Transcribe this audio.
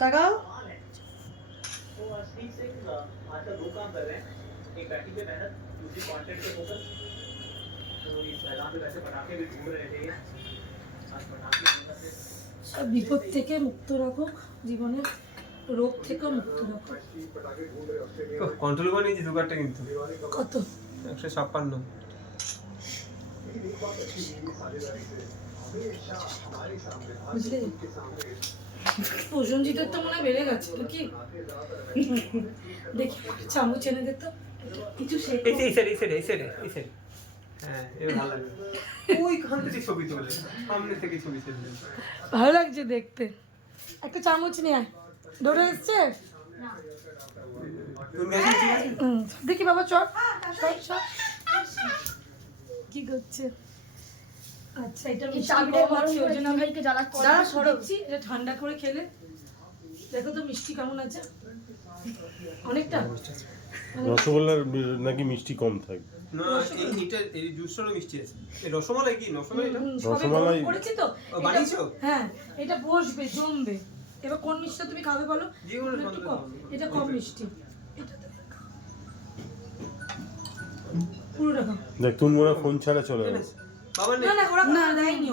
তাকাও। সব বিপদ থেকে মুক্ত রাখো, জীবনের রোগ থেকে মুক্ত রাখো। কন্ট্রোল করে নিয়েছি সুগারটা কিন্তু। কত? 156। বুঝলে, প্রসঞ্জিতের তো মনে হয় বেড়ে গেছে নাকি? দেখি চামচ এনে দে তো কিছু। এই সাইডে। হ্যাঁ, এবার ভালো লাগবে। ওইখান থেকে ছবি তোলে, সামনে থেকে ছবি তোলে। ভালো লাগছে দেখতে। একটা চামচ নিয়ে আয়। ডোরে এসছে? দেখি বাবা, চল কি করছে? আচ্ছা, এটা এটা ঠান্ডা করে খেলে দেখো তো মিষ্টি কেমন আছে। অনেকটা রসগোল্লার নাকি মিষ্টি কম থাকে। না, এই জুসটারও মিষ্টি আছে। এই রসমালাই কি? রসমালাই করেছি তো বানিয়েছো? হ্যাঁ, এটা বসবে, জমবে। এবার কোন মিষ্টিটা তুমি খাবে বলো? এটা কম মিষ্টি। পুরোটা খাও। দেখ, তুমি মনে ফোন ছাড়া চলে গেছে। বাবা না, ওরা দেয়নি।